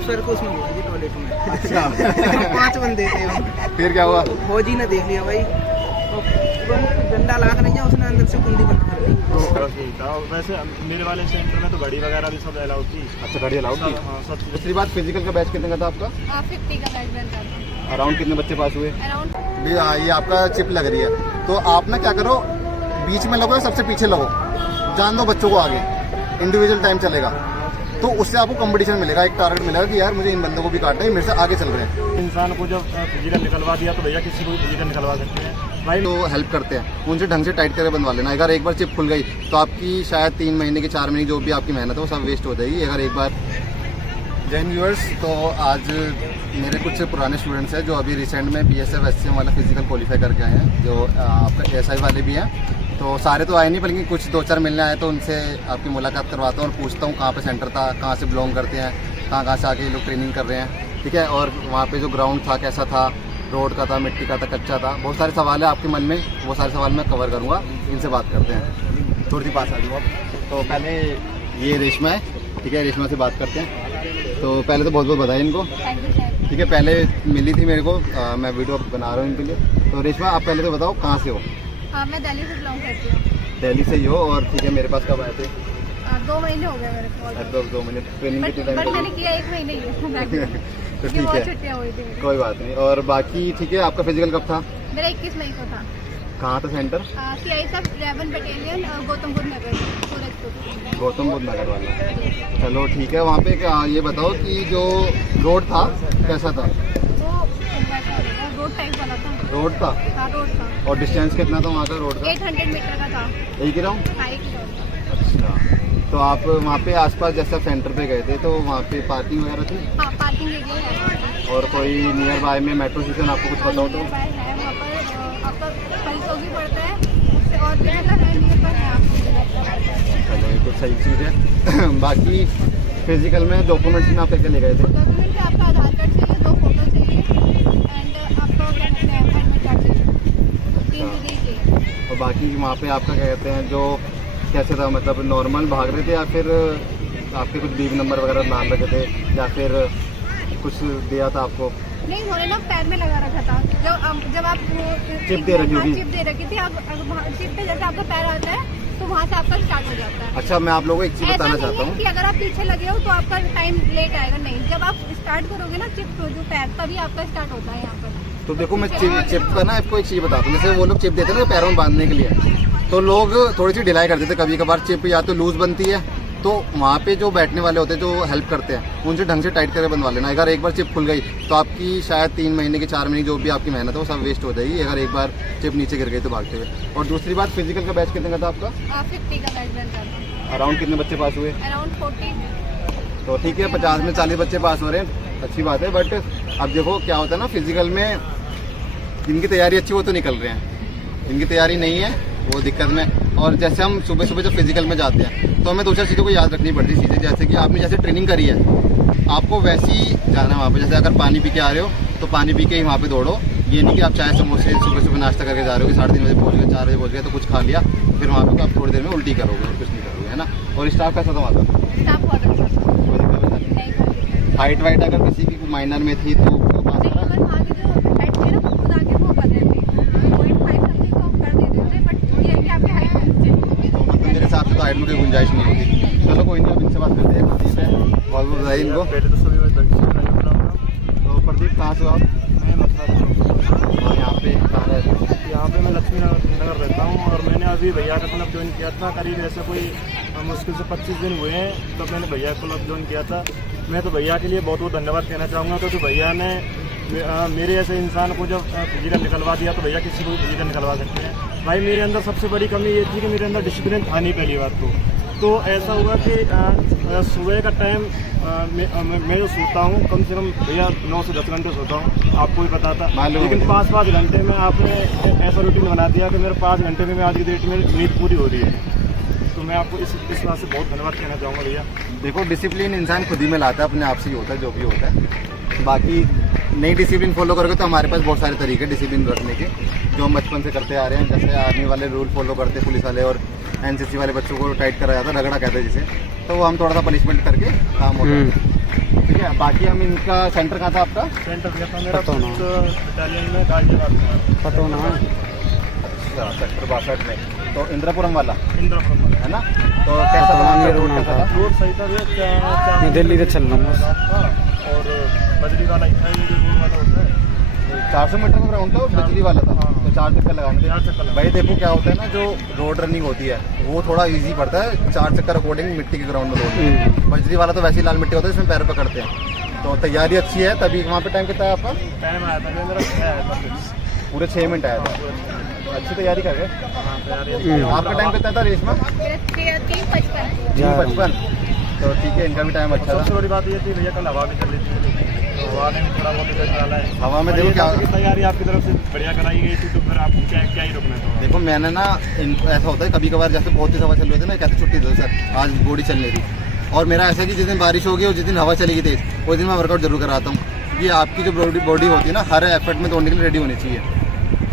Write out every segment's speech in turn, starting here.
अफसर को उसमें बोला जी टॉयलेट में। अच्छा 5 बंदे थे हम। फिर क्या हुआ? फौजी ने देख लिया भाई, डंडा लाख नहीं है, उसने अंदर से कुंडी बंद कर दी। वैसे मेरे वाले सेंटर में तो घड़ी वगैरह भी सब अलाउड थी। अच्छा गाड़ी अलाउड थी। हाँ सब चीज़। दूसरी बात फिजिकल का बैच कितने का था आपका? 50 का बैच बनता था अराउंड कितने बच्चे पास हुए? अराउंड। ये आपका चिप लग रही है, तो आप ना क्या करो, बीच में लगो या सबसे पीछे लगो, जान दो बच्चों को आगे, इंडिविजुअल टाइम चलेगा, तो उससे आपको कंपटीशन मिलेगा, एक टारगेट मिलेगा कि यार मुझे इन बंदों को भी काटना है, मेरे से आगे चल रहे हैं। इंसान को जब फिजिकल निकलवा दिया तो भैया किसी को भी फिजिकल निकलवा सकते हैं भाई। तो हेल्प करते हैं, उनसे ढंग से टाइट करके बनवा लेना। अगर एक बार चिप खुल गई तो आपकी शायद 3 महीने की 4 महीने की जो भी आपकी मेहनत है वो सब वेस्ट हो जाएगी अगर एक बार। जैन व्यूअर्स, तो आज मेरे कुछ पुराने स्टूडेंट्स हैं जो अभी रिसेंट में BSF SCM वाला फिजिकल क्वालिफाई करके आए हैं, जो आपका ASI वाले भी हैं। तो सारे तो आए नहीं, बल्कि कुछ 2-4 मिलने आए, तो उनसे आपकी मुलाकात करवाता हूँ और पूछता हूँ कहाँ पे सेंटर था, कहाँ से बिलोंग करते हैं, कहाँ से आके ये लोग ट्रेनिंग कर रहे हैं, ठीक है, और वहाँ पे जो ग्राउंड था कैसा था, रोड का था, मिट्टी का था, कच्चा था, बहुत सारे सवाल है आपके मन में, वो सारे सवाल मैं कवर करूँगा। इनसे बात करते हैं, थोड़ी सी पास आ जाओ आप। तो पहले ये रेशमा है, ठीक है, रेशमा से बात करते हैं। तो पहले तो बहुत बहुत बधाई इनको, ठीक है, पहले मिली थी मेरे को, मैं वीडियो बना रहा हूँ इनके लिए। तो रेशमा आप पहले तो बताओ कहाँ से हो? मैं दिल्ली से बिलोंग करती हूँ। दिल्ली से ही हो, और ठीक है, मेरे पास कब आए थे? 2 महीने हो गए मेरे को। 2 महीने ट्रेनिंग कितने टाइम? बट मैंने किया 1 महीने ही है। तो ठीक बहुत है, छुट्टियाँ हुई थी मेरी। कोई बात नहीं। और बाकी ठीक है, आपका फिजिकल कब था? मेरा 21 मई को था। कहाँ था centre? CISF 11 battalion Gautam Buddh Nagar, Surajpur. Gautam Buddh Nagar वाला। चलो ठीक है, वहाँ पे ये बताओ कि जो रोड था कैसा था? वो रोड टाइप वाला था। रोड था? हाँ रोड था। और डिस्टेंस कितना था वहाँ का रोड का? 800 मीटर का था। एक ही राउंड? हाँ, 1 किलोमीटर। अच्छा, तो आप वहाँ पे आसपास जैसे सेंटर पे गए थे तो वहाँ पे पार्किंग वगैरह थी? हाँ, पार्किंग एरिया है। और कोई नियर बाय में मेट्रो स्टेशन आपको कुछ पता हो तो? है वहाँ पर आपका परिसोगी पड़ता है, उससे और भी जगह है नियर पर है आपको। चलो ये तो सही चीज़ है। बाकी फिजिकल में डॉक्यूमेंट्स में आप क्या ले गए थे? डॉक्यूमेंट में आपका आधार कार्ड चाहिए, 2 फोटो चाहिए एंड आपका क्या कहते हैं एडमिट कार्ड चाहिए। 3 चीज़ें चाहिए। और बाकी वहाँ पे आपका क्या कहते हैं, जो कैसे था, मतलब नॉर्मल भाग रहे थे या फिर आपके कुछ बीवी नंबर वगैरह मान रखे थे या फिर कुछ दिया था आपको? नहीं, उन्होंने ना पैर में लगा रखा था। जब आप चिप दे रखी होगी? चिप दे रखी थी। आप चिप पे जैसे आपका पैर आता है तो वहाँ से आपका स्टार्ट हो जाता है। अच्छा, मैं आप लोगों को एक चीज़ ऐसा बताना नहीं चाहता है हूँ कि अगर आप पीछे लगे हो तो आपका टाइम लेट आएगा, नहीं, जब आप स्टार्ट करोगे ना चिप जो पैर, तभी आपका स्टार्ट होता है यहाँ पर। तो देखो, मैं चिप का ना आपको एक चीज़ बताता हूँ। जैसे वो लोग चिप देते हैं ना पैरों में बांधने के लिए, तो लोग थोड़ी सी ढिलाई कर देते हैं। कभी कभार चिप या तो लूज बनती है, तो वहाँ पे जो बैठने वाले होते हैं जो हेल्प करते हैं उनसे ढंग से टाइट करके बनवा लेना। अगर एक बार चिप खुल गई तो आपकी शायद 3 महीने की 4 महीने की जो भी आपकी मेहनत है वो सब वेस्ट हो जाएगी अगर एक बार चिप नीचे गिर गई तो भागते हुए। और दूसरी बात, फिजिकल का बैच कितने का था आपका? 50 का बैच बनता था। अराउंड कितने बच्चे पास हुए? अराउंड 40। तो ठीक है, 50 में 40 बच्चे पास हो रहे हैं, अच्छी बात है। बट अब देखो क्या होता है ना, फिजिकल में जिनकी तैयारी अच्छी वो तो निकल रहे हैं, जिनकी तैयारी नहीं है वो दिक्कत में। और जैसे हम सुबह सुबह जब फिजिकल में जाते हैं तो हमें दूसरी चीज़ों को याद रखनी पड़ती है चीज़ें, जैसे कि आपने जैसे ट्रेनिंग करी है आपको वैसे ही जाना है वहाँ पे। जैसे अगर पानी पी के आ रहे हो तो पानी पी के ही वहाँ पे दौड़ो। ये नहीं कि आप चाय समोसे सुबह सुबह नाश्ता करके जा रहे हो कि 3:30 बजे पहुँच गए, 4 बजे पहुँच गए तो कुछ खा लिया, फिर वहाँ पे तो आप थोड़ी देर में उल्टी करोगे और कुछ नहीं करोगे, है ना। और स्टाफ कैसा था वहाँ का? स्टाफ बहुत अच्छा था। हाइट वाइट अगर किसी की माइनर में थी तो वहाँ के जो हेड थे ना वो खुद आके वो कर रहे थे 0.5 समथिंग को हम कर देते थे, बट ये है कि आपकी हाइट होनी चाहिए। तो मतलब मेरे हिसाब से तो हाइट में कोई गुंजाइश नहीं होती। चलो कोई नहीं, अब इनसे बात करते हैं। प्रदीप है, बहुत बहुत बधाई इनको। पहले तो सभी बात दक्षिण में अपना। तो प्रदीप कहाँ से हो आप? मैं मतलब और यहाँ पे कहाँ रहते हो? यहाँ पे मैं लक्ष्मी नगर रहता हूँ और मैंने अभी भैया का क्लब ज्वाइन किया था। करीब ऐसे कोई मुश्किल से 25 दिन हुए हैं तब मैंने भैया का क्लब ज्वाइन किया था। मैं तो भैया के लिए बहुत बहुत धन्यवाद कहना चाहूँगा, क्योंकि भैया ने मेरे ऐसे इंसान को जब फिजिकल निकलवा दिया तो भैया किसी को भी फिजिकल निकलवा सकते हैं। भाई मेरे अंदर सबसे बड़ी कमी ये थी कि मेरे अंदर डिसिप्लिन था नहीं पहली बात तो ऐसा हुआ कि सुबह का टाइम मैं जो सोता हूँ कम से कम भैया 9 से 10 घंटे सोता हूँ, आपको भी पता था। लेकिन 5-5 घंटे में आपने ऐसा रूटीन बना दिया कि मेरे 5 घंटे में आज की डेट में नींद पूरी हो रही है। तो मैं आपको इस बात से बहुत धन्यवाद कहना चाहूँगा भैया। देखो, डिसिप्लिन इंसान खुद ही में लाता है, अपने आप से ही होता है जो भी होता है। बाकी नई डिसिप्लिन फॉलो करोगे तो हमारे पास बहुत सारे तरीके डिसिप्लिन रखने के जो हम बचपन से करते आ रहे हैं। जैसे आर्मी वाले रूल फॉलो करते, पुलिस वाले, और NCC वाले बच्चों को टाइट करा जाता है, रगड़ा कहते हैं जिसे, तो वो हम थोड़ा सा पनिशमेंट करके काम होता है। ठीक है। बाकी हम इनका सेंटर कहाँ था आपका? सेंटर दिया था मेरा पता ना। बटालियन में गाजियाबाद में। पता ना। अच्छा, सेक्टर 62 में। तो इंद्रपुरम वाला इंद्रपुरम में है ना? तो कैसा था वहाँ पे रोड कैसा था? रोड सही था भैया, मैं दिल्ली से चल रहा हूँ बस। था और बजरी वाला ही था, ये जो रोड वाला होता है 400 मीटर का ग्राउंड था और बिजली वाला था। हाँ। तो 4 चक्कर लगाने थे। 4 चक्कर लगाने। भाई देखो क्या होता है ना, जो रोड रनिंग होती है वो थोड़ा इजी पड़ता है 4 चक्कर अकॉर्डिंग मिट्टी के ग्राउंड में रोड। बजरी वाला तो वैसे ही लाल मिट्टी होता है, इसमें पैर पकड़ते हैं। तो तैयारी अच्छी है। तभी वहाँ पे टाइम कितना है आपका? टाइम आया था मेरा 6 आया था फिक्स। पूरे 6 मिनट आया था। अच्छी तैयारी कर रहे। हाँ तैयारी। आपका टाइम कितना था रेस में? 3:55। तो ठीक है, इनका भी टाइम अच्छा सबसे था। बड़ी बात ये थी भैया, कल हवा भी चल रही थी, तो हवा ने भी थोड़ा बहुत इफेक्ट डाला है। हवा में देखो ये क्या था कि तैयारी आपकी तरफ से बढ़िया कराई गई थी, तो फिर आपको क्या ही रुकना था। देखो मैंने ना ऐसा होता है कभी कभार, जैसे बहुत तेज हवा चल रही थी ना, कहते छुट्टी दो सर, आज बॉडी चल रही थी। और मेरा ऐसा है कि जिस दिन बारिश होगी और जिस दिन हवा चलेगी तेज, उस दिन मैं वर्कआउट जरूर कराता हूँ। ये आपकी जो बॉडी होती है ना, हर एफर्ट में दौड़ने के लिए रेडी होनी चाहिए।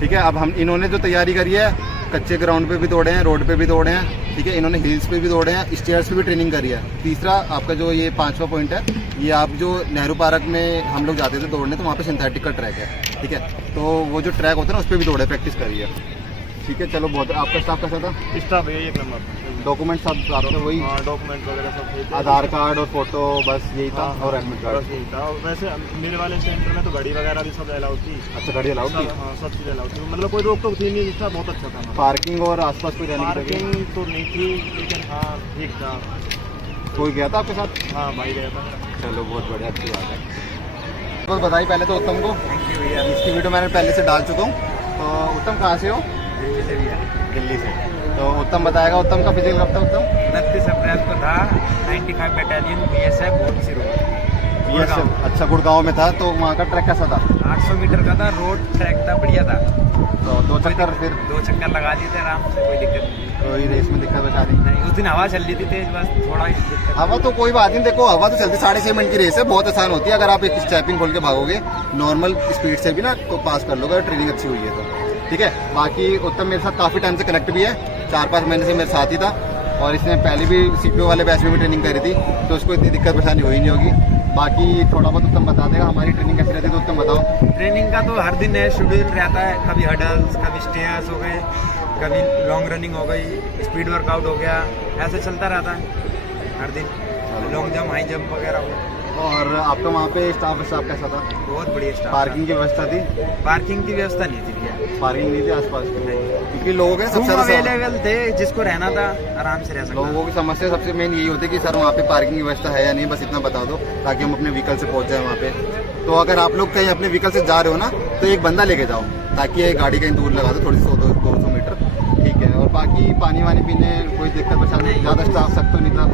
ठीक है। अब हम इन्होंने जो तैयारी करी है, कच्चे ग्राउंड पे भी दौड़े हैं, रोड पे भी दौड़े हैं। ठीक है। इन्होंने हिल्स पे भी दौड़े हैं, स्टेयर्स पे भी ट्रेनिंग करी है। तीसरा आपका जो ये 5वां पॉइंट है, ये आप जो नेहरू पार्क में हम लोग जाते थे दौड़ने, तो वहाँ पे सिंथेटिक का ट्रैक है। ठीक है। तो वो जो ट्रैक होता है ना, उस पर भी दौड़े, प्रैक्टिस करी है। ठीक है। चलो बहुत। आपका स्टाफ कैसा था? स्टाफ भैया 1 नंबर। डॉक्यूमेंट सब आपके वही? हाँ डॉक्यूमेंट वगैरह सब सही थे। आधार कार्ड और फोटो, बस यही था। हाँ, और एडमिट कार्ड। बस यही था। और वैसे मेरे वाले सेंटर में तो गाड़ी वगैरह भी सब अलाउड थी। अच्छा, गाड़ी अलाउड थी? हाँ सब चीज़ अलाउड थी, मतलब कोई रोक टोक थी नहीं, जिसका बहुत अच्छा था। पार्किंग और आसपास कोई रहने की जगह? पार्किंग तो नहीं थी, लेकिन हाँ ठीक था। कोई गया था आपके साथ? हाँ भाई गया था। चलो बहुत बढ़िया, अच्छी बात है। बस बधाई पहले तो उत्तम को। थैंक यू भैया। इसकी वीडियो मैंने पहले से डाल चुका हूँ। तो उत्तम कहाँ से हो? दिल्ली से भैया। दिल्ली से। तो उत्तम बताएगा, उत्तम का फिजिकल कब था उत्तम? 29 अप्रैल को था। 95 बटालियन BSF बोर्ड से BSF। अच्छा, गुड़गांव में था। तो वहाँ का ट्रैक कैसा था? 800 मीटर का था, रोड ट्रैक था, बढ़िया था। तो 2 चक्कर फिर 2 चक्कर लगा लिए थे आराम से, कोई दिक्कत नहीं। कोई रेस में दिक्कत बचा रही? नहीं, उस दिन हवा चल रही थी तेज, बस थोड़ा ही दिक्कत। हवा तो कोई बात नहीं। देखो हवा तो चलती, 6.5 मिनट की रेस है, बहुत आसान होती है। अगर आप एक स्टेपिंग खोल के भागोगे नॉर्मल स्पीड से भी ना, तो पास कर लोगे, ट्रेनिंग अच्छी हुई है तो। ठीक है। बाकी उत्तम मेरे साथ काफ़ी टाइम से कनेक्ट भी है, 4-5 महीने से मेरे साथ ही था। और इसने पहले भी CPO वाले बैच में भी ट्रेनिंग करी थी, तो उसको इतनी दिक्कत परेशानी हुई नहीं होगी। बाकी थोड़ा बहुत उत्तम बता देगा हमारी ट्रेनिंग कैसी रहती है, तो उत्तम बताओ। ट्रेनिंग का तो हर दिन है, शेड्यूल रहता है। कभी हडल्स, कभी स्टेयर्स हो गए, कभी लॉन्ग रनिंग हो गई, स्पीड वर्कआउट हो गया, ऐसे चलता रहता है हर दिन। लॉन्ग जंप, हाई जंप वगैरह हो गया। और आपका वहाँ पे स्टाफ कैसा था? बहुत बढ़िया स्टाफ। पार्किंग की व्यवस्था थी? पार्किंग की व्यवस्था नहीं थी भैया, पार्किंग नहीं थी आसपास? क्योंकि लोगों के सबसे ज़्यादा अवेलेबल थे, जिसको रहना था आराम से रह सकता। लोगों की समस्या सबसे मेन यही होती है कि सर वहाँ पे पार्किंग की व्यवस्था है या नहीं, बस इतना बता दो ताकि हम अपने व्हीकल से पहुँच जाए वहाँ पे। तो अगर आप लोग कहीं अपने व्हीकल से जा रहे हो ना, तो एक बंदा लेके जाओ, ताकि ये गाड़ी कहीं दूर लगा दो, थोड़ी 100-200 मीटर। ठीक है। और बाकी पानी वानी पीने कोई दिक्कत परेशानी? ज़्यादा स्टाफ सख्त तो नहीं था?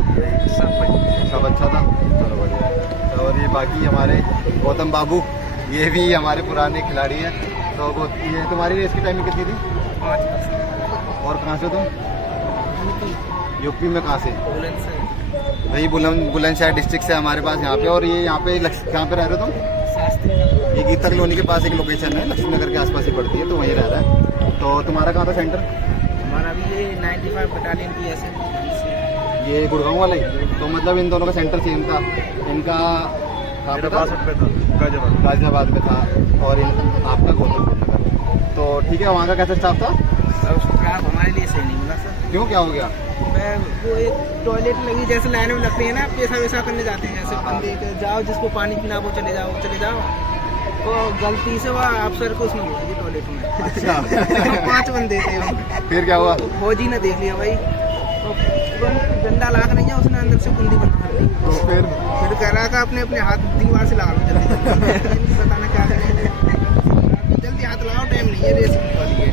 सब अच्छा था। चलो बढ़िया है। और ये बाकी हमारे गौतम बाबू, ये भी हमारे पुराने खिलाड़ी हैं। तो ये तुम्हारी रेस की टाइमिंग कितनी थी? 5। और कहाँ से तुम? यूपी में कहाँ से? वही बुलंदशहर डिस्ट्रिक्ट से हमारे पास यहाँ पे। और ये यहाँ पे कहाँ पे रह रहे हो तुम? ये गीता कॉलोनी के पास एक लोकेशन है, लक्ष्मी नगर के आसपास ही पड़ती है, तो वहीं रह रहा है। तो तुम्हारा कहाँ था सेंटर? हमारा भी ये 95 बटालियन BSF। ये गुड़गांव वाला ही? तो मतलब इन दोनों का सेंटर सेम था। इनका गाजियाबाद में था और आपका गौतम नगर। तो ठीक है। वहाँ का कैसा स्टाफ था? स्टाफ हमारे लिए सही नहीं मिला सर। क्यों, क्या हो गया? मैं वो एक टॉयलेट लगी, जैसे लाइन में लगती है ना, पैसा वैसा करने जाते हैं, जैसे बंदे के जाओ, जिसको पानी पीना वो चले जाओ। तो गलती से वह अफसर को उसने बोल दी टॉयलेट में। अच्छा। 5 बंदे थे। फिर क्या हुआ? फौजी ने देख लिया भाई, तो डंडा लाग नहीं है, उसने अंदर से कुंडी बंद कर दी। तो फिर कह रहा था अपने हाथ दीवार से लगा लो जल्दी। बताना क्या करें, जल्दी हाथ लगाओ, टाइम नहीं है, रेस वाली है।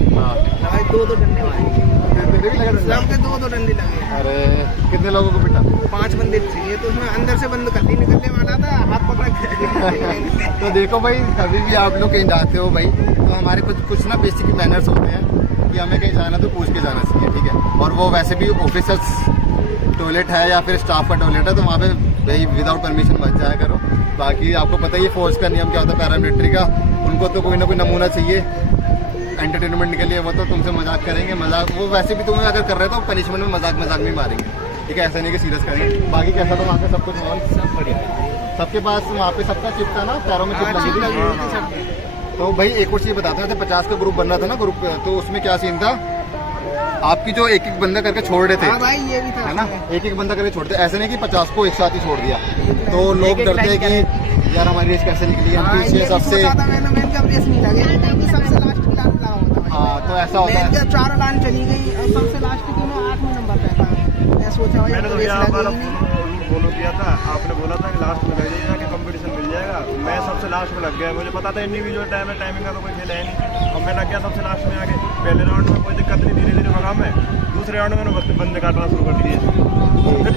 लगाए 2 डंडे मारे, भी लगा डंडा? सबके 2 डंडे लगे। अरे कितने लोगों को पिटा? 5 बंदे थे, तो उसमें अंदर से बंद कर दी, निकलने वाला था, हाथ पकड़ा। तो देखो भाई, कभी भी आप लोग कहीं जाते हो भाई, तो हमारे कुछ ना बेसिक मैनर्स होते हैं कि हमें कहीं जाना तो पूछ के जाना चाहिए। ठीक है। और वो वैसे भी ऑफिसर्स टॉयलेट है या फिर स्टाफ का टॉयलेट है, तो वहाँ पे भाई विदाउट परमिशन मत जाया करो। बाकी आपको पता ही है फोर्स का नियम क्या होता है पैरामिलिट्री का, उनको तो कोई ना कोई नमूना चाहिए एंटरटेनमेंट के लिए। वो तो तुमसे मजाक करेंगे, मजाक वो वैसे भी तुम्हें अगर कर रहे हो तो पनिशमेंट में मजाक में मारेंगे। ठीक है। ऐसा नहीं कि सीरियस करेंगे। बाकी कैसा था वहाँ का सब कुछ माहौल? सब बढ़िया। सबके पास वहाँ पे सबका चिप था ना, पैरों में चिप हाँ, लगी चिप लगी हुई थी। थी सबकी। तो भाई एक और चीज़ बताते हैं, 50 का ग्रुप बन रहा था ना ग्रुप, तो उसमें क्या सीन था, आपकी जो एक एक बंदा करके छोड़ रहे थे, हाँ भाई ये भी था है ना, एक एक बंदा करके छोड़ते, ऐसे नहीं कि 50 को एक साथ ही छोड़ दिया। तो लोग एक-एक डरते हैं लाइन कि यार हमारी रेस कैसे निकली, हम हाँ, ये पीछे भी सबसे, सोचा था मैंने कब रेस नहीं लगे, क्योंकि सबसे लास्ट की लाइन लगा हुआ था भाई। हाँ तो ऐसा होता मैंने है। जब 4 लाइन चली गई और सबसे लास्ट की मैं 8वें नंबर पे था। मैं सोचा भाई मैंने तो रेस यहाँ पर लगेगी नहीं। रूल फॉलो किया था, आपने बोला था कि लास्ट में लग जाइए जाके कंपटीशन मिल जाएगा, मैं सबसे लास्ट में लग गया। मुझे पता था इंडिविजुअल टाइम है, टाइमिंग का तो कोई खेल है नहीं, और मैं लग गया सबसे लास्ट में आगे। पहले राउंड में कोई दिक्कत नहीं, धीरे धीरे भगा मैं। दूसरे राउंड में मैंने बंदे काटना शुरू कर दिए, फिर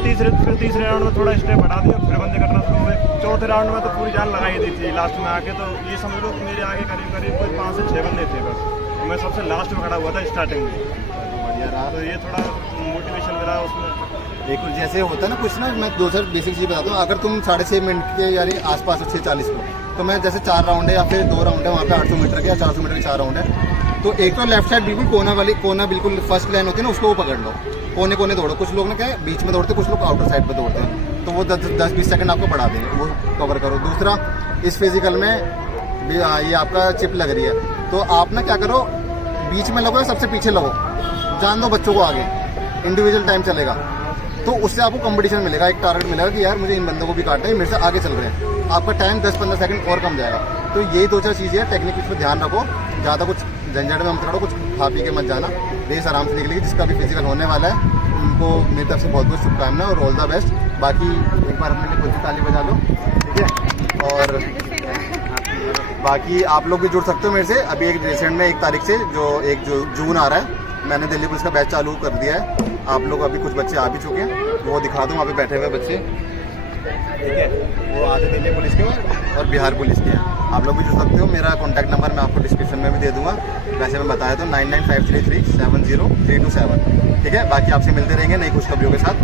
तीसरे राउंड में थोड़ा स्टेप बढ़ा दिया, फिर बंदे काटना शुरू हुए। चौथे राउंड में तो पूरी जान लगाई दी थी लास्ट में आके। तो ये समझ लो कि मेरे आगे करीब करीब कोई 5 से 6 बंदे थे बस, तो मैं सबसे लास्ट में खड़ा हुआ था स्टार्टिंग में। तो ये थोड़ा मोटिवेशन मिला उसमें। एक जैसे होता है ना कुछ ना, मैं 2-4 बेसिक चीज़ बताता हूँ। अगर तुम 6.5 मिनट के यानी आसपास हो, 6:40 को, तो मैं जैसे 4 राउंड है या फिर 2 राउंड है, वहाँ पे 800 मीटर के या 400 मीटर के 4 राउंड है, तो एक तो लेफ्ट साइड बिल्कुल कोना बिल्कुल फर्स्ट लाइन होती है ना, उसको वो पकड़ लो, कोने दौड़ो। कुछ लोग ना क्या है बीच में दौड़ते, कुछ लोग आउटर साइड पे दौड़ते हैं, तो वो 10-20 सेकंड आपको बढ़ा देंगे, वो कवर करो। दूसरा, इस फिजिकल में ये आपका चिप लग रही है, तो आप ना क्या करो, बीच में लगो या सबसे पीछे लगो, जान दो बच्चों को आगे, इंडिविजुअल टाइम चलेगा, तो उससे आपको कंपटीशन मिलेगा, एक टारगेट मिलेगा कि यार मुझे इन बंदों को भी काटना है, मेरे से आगे चल रहे हैं, आपका टाइम 10-15 सेकंड और कम जाएगा। तो यही 2-4 चीज़ें हैं, टेक्निक इस पर ध्यान रखो, ज़्यादा कुछ झंझट में मत रहो, कुछ खा पी के मत जाना, रेस आराम से निकलेगी। जिसका भी फिजिकल होने वाला है उनको मेरी तरफ से बहुत बहुत शुभकामनाएं और ऑल द बेस्ट। बाकी एक बार अपने लिए खुद की ताली बजा लो, ठीक है। और बाकी आप लोग भी जुड़ सकते हो मेरे से, अभी एक रिसेंट में 1 तारीख से जो 1 जून आ रहा है, मैंने दिल्ली पुलिस का बैच चालू कर दिया है। आप लोग अभी कुछ बच्चे आ भी चुके हैं, वो दिखा दूँ, वहाँ पे बैठे हुए बच्चे, ठीक है, वो आधे दिल्ली पुलिस के और बिहार पुलिस के हैं। आप लोग भी जुड़ सकते हो, मेरा कॉन्टैक्ट नंबर मैं आपको डिस्क्रिप्शन में भी दे दूंगा, वैसे मैं बताया तो 9953370327, ठीक है। बाकी आपसे मिलते रहेंगे नई खुशखबरियों के साथ।